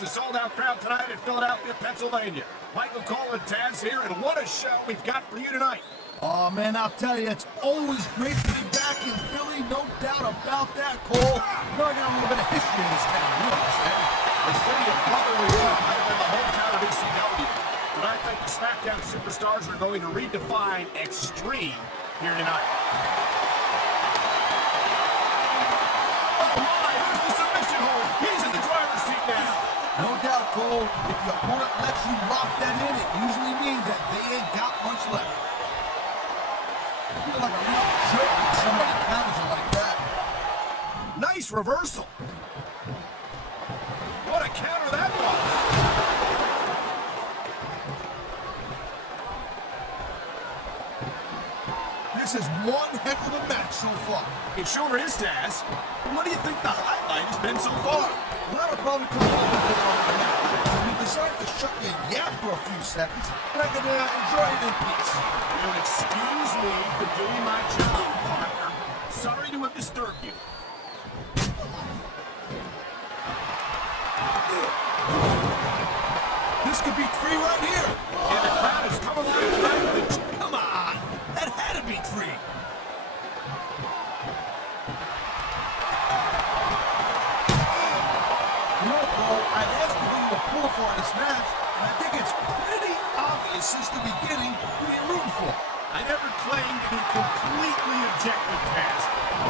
It's a sold-out crowd tonight in Philadelphia, Pennsylvania. Michael Cole and Taz here, and what a show we've got for you tonight. Oh, man, I'll tell you, it's always great to be back in Philly, no doubt about that, Cole. You know, I got a little bit of history in this town, you know what I'm saying? The city of brotherly love might have been the hometown of ECW. But I think the SmackDown superstars are going to redefine extreme here tonight. Oh my, here's the submission hold. He's in the driver's seat now. No doubt, Cole, if your opponent lets you lock that in, it usually means that they ain't got much left. I feel like a real jerk when somebody counters you like that. Nice reversal. What a counter that was. This is one heck of a match so far. It sure is, Taz. What do you think the highlight has been so far? Well, I'll probably come a little bit on the match. You decide to shut your yap for a few seconds, and I can enjoy it in peace. You'll excuse me for doing my job, partner. Sorry to have disturbed you. This could be three right here. And the crowd is coming right tonight. Come on, that had to be three. You know, Cole, I asked you who to pull for in this match, and I think it's pretty obvious since the beginning who you're rooting for. I never claimed to be completely objective, Taz.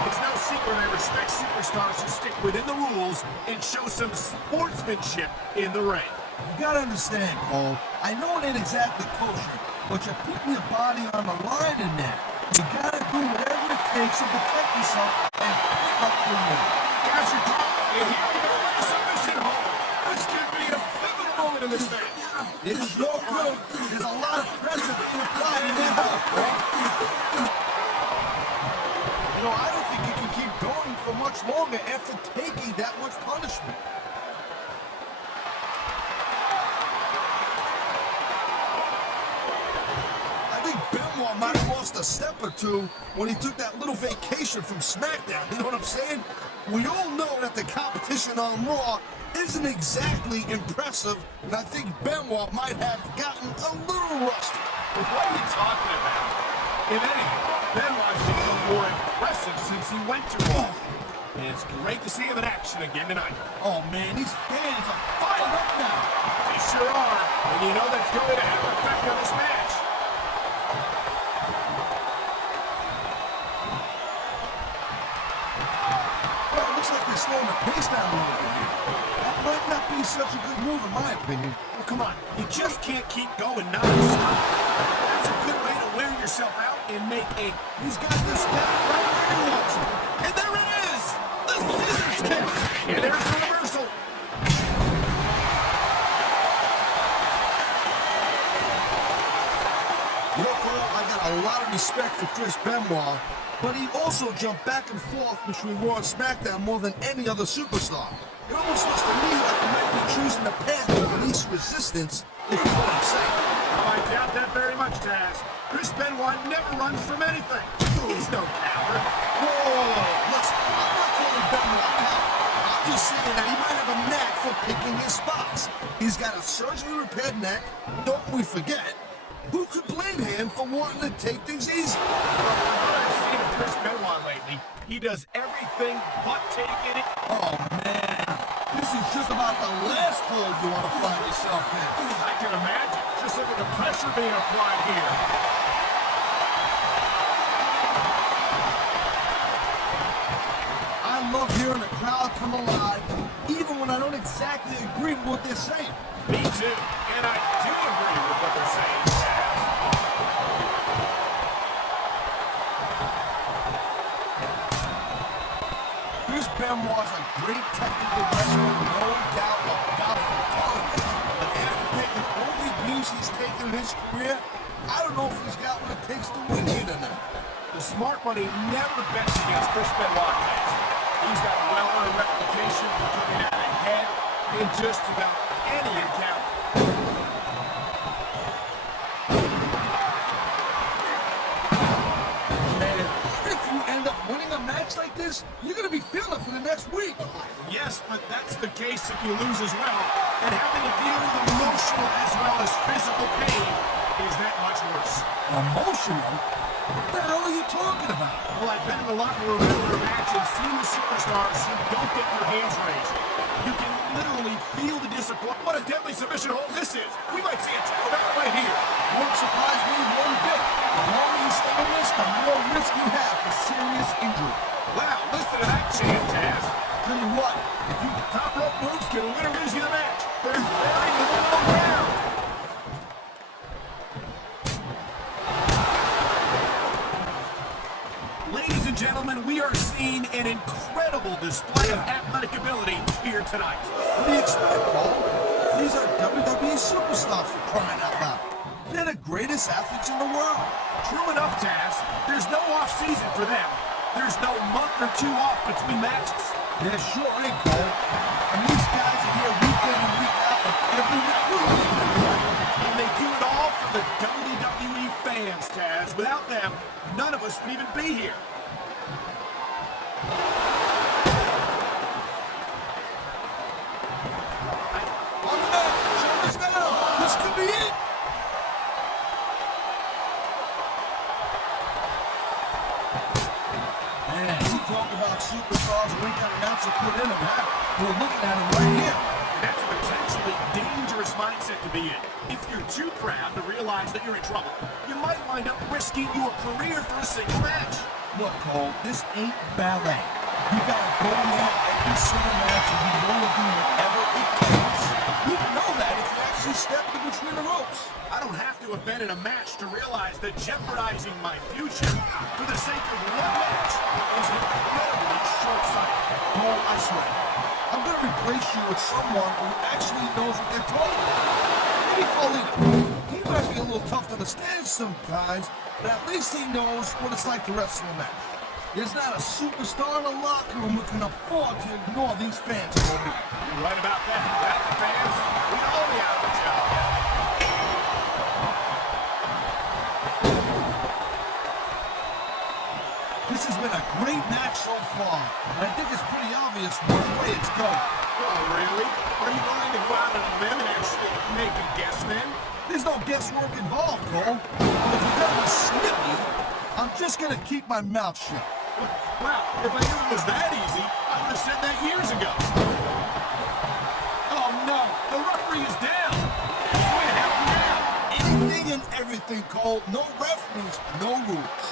It's no secret I respect superstars who stick within the rules and show some sportsmanship in the ring. You gotta understand, Cole, I know it ain't exactly kosher, but you're putting your body on the line in that. You gotta do whatever it takes to protect yourself and pick up your win. Got your top, and here we go with a submission hold. This could be a pivotal moment in this match. It sure could. There's a lot of pressure being applied in that hold, Cole. You know, I don't think you can keep going for much longer after taking that much punishment. Benoit might have lost a step or two when he took that little vacation from SmackDown, you know what I'm saying? We all know that the competition on Raw isn't exactly impressive, and I think Benoit might have gotten a little rusty. But what are you talking about? If anything, Benoit's become more impressive since he went to Raw. And it's great to see him in action again tonight. Oh man, these fans are fired up now. They sure are, and you know that's going to have an effect on this match. Slowing the pace down a little bit. That might not be such a good move in my opinion. Well, come on. You just can't keep going non-stop. That's a good way to wear yourself out and make a... He's got this step right where he wants it. And there it is! The scissors kick! And there's the reversal. You know, Cole, I got a lot of respect for Chris Benoit, but he also jumped back and forth between Raw and SmackDown more than any other superstar. It almost looks to me like he might be choosing the path of least resistance, if you know what I'm saying. Oh, I doubt that very much, Taz. Chris Benoit never runs from anything. He's no coward. Whoa, listen, I'm not calling Benoit a coward. I'm just saying that he might have a knack for picking his spots. He's got a surgically repaired neck, don't we forget. Who could blame him for wanting to take things easy? I've seen of Chris Benoit lately. He does everything but taking it. Oh, man. This is just about the last hole you want to find yourself in. I can imagine. Just look at the pressure being applied here. I love hearing the crowd come alive, even when I don't exactly agree with what they're saying. Me too. And I do agree with what they're saying. Chris Benoit's a great technical wrestler, no doubt about it. But after taking all the abuse he's taken in his career, I don't know if he's got what it takes to win here tonight. The smart money never bets against Chris Benoit. He's got a well-earned reputation for coming out ahead in just about any encounter. Man, if you end up winning a match like this, you're going to be feeling it for the next week. Yes, but that's the case if you lose as well. And having to deal with emotional as well as physical pain is that much worse. Emotional? What the hell are you talking about? Well, I've been in the locker room after a match and seen the superstars who don't get their hands raised. You can literally feel the disappointment. What a deadly submission hold this is. We might see a title battle right here. Won't surprise me one bit. The longer you stay in this, the more risk you have for serious injury. Wow, listen to that chant, Taz. Tell you what, If you top rope moves can win or lose you the match. There's very little ground. Ladies and gentlemen, we are seeing an incredible display of athletic ability here tonight. what do you expect, Paul? These are WWE superstars for crying out loud. They're the greatest athletes in the world. True enough, Taz. There's no off-season for them. There's no month or two off between matches. There sure ain't, Cole. And these guys are here week in and week out of every week. And they do it all for the WWE fans, Taz. Without them, none of us would even be here. On the mat, shoulders down. This could be it. Man, you talk about superstars who ain't got an ounce of put in them, huh? We're looking at them right here. That's a potentially dangerous mindset to be in. If you're too proud to realize that you're in trouble, you might wind up risking your career for a single match. Look, Cole, this ain't ballet. You gotta go in there every single match and be willing to do whatever it takes. You know that if you actually step in between the ropes. I don't have to have been in a match to realize that jeopardizing my future for the sake of one match is incredibly short-sighted. Cole, I swear, I'm gonna replace you with someone who actually knows what they're talking about. Maybe Paulina. He might be a little tough to understand sometimes, but at least he knows what it's like to wrestle a match. There's not a superstar in the locker room who can afford to ignore these fans. You're right about that. Without the fans, we'd all be out of a job. This has been a great match so far, and I think it's pretty obvious which way it's going. Oh, really? Are you willing to go out on a limb and actually make a guess then? There's no guesswork involved, Cole. If you're gonna be snippy, I'm just gonna keep my mouth shut. Wow, if I knew it was that easy, I would have said that years ago. Oh no, the referee is down. What's going to happen now? Anything and everything, Cole. No ref means no rules.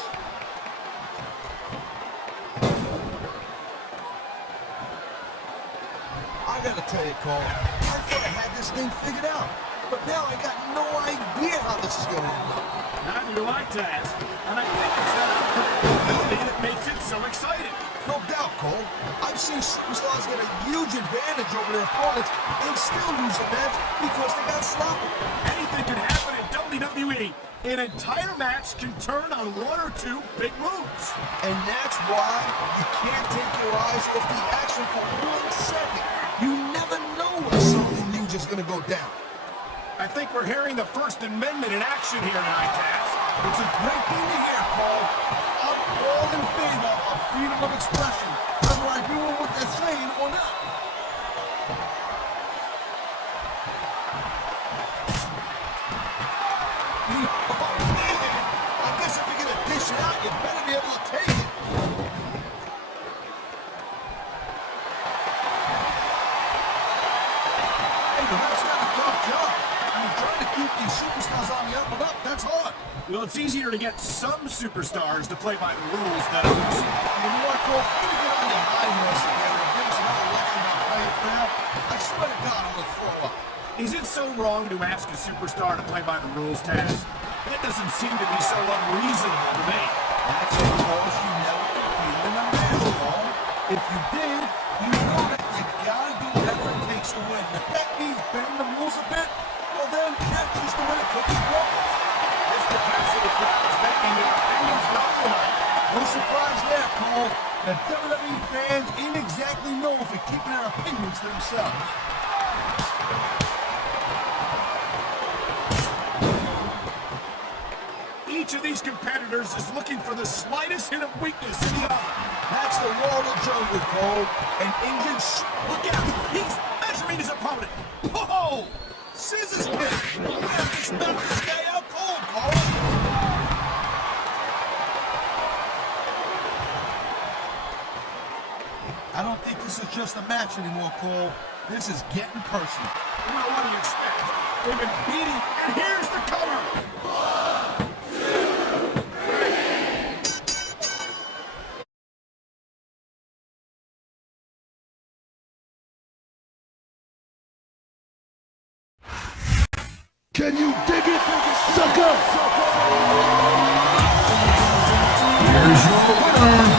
I gotta tell you, Cole, I thought I had this thing figured out. But now I got no idea how this is gonna end up. Neither do I, Taz. And I think it's that unpredictability that makes it so exciting. No doubt, Cole. I've seen superstars get a huge advantage over their opponents and still lose a match because they got sloppy. Anything can happen in WWE. An entire match can turn on one or two big moves. And that's why you can't take your eyes off the action for 1 second. You never know when something huge is gonna go down. I think we're hearing the First Amendment in action here tonight, Taz. It's a great thing to hear, Cole. I'm all in favor of freedom of expression, whether I agree with what they're saying or not. Oh, man! I guess if you're gonna dish it out, you better be able to take it. Hey, the ref's got a tough job. I mean, trying to keep these superstars on the up and up, that's hard. Well, it's easier to get some superstars to play by the rules than others. You know what, Cole? If you're gonna get on your high horse again and give us another lecture about playing fair, I swear to God, I'm gonna throw up. Is it so wrong to ask a superstar to play by the rules, Taz? That doesn't seem to be so unreasonable to me. That's because you never competed in a match, Cole. If you did, you know that you gotta do whatever it takes to win. If that means bending the rules a bit, well then, that's just the way the cookies crumble. This capacity crowd is making their opinions known tonight. No surprise there, Cole. The WWE fans ain't exactly known for keeping their opinions to themselves. Each of these competitors is looking for the slightest hint of weakness in the other. That's the law of the jungle, Cole. An injured Look out! He's measuring his opponent. Whoa! Scissors kick! You have to stop this guy out cold, Cole. I don't think this is just a match anymore, Cole. This is getting personal. Well, what do you expect? They've been beating, and here's the cover. Can you dig it, sucker? Here's your winner,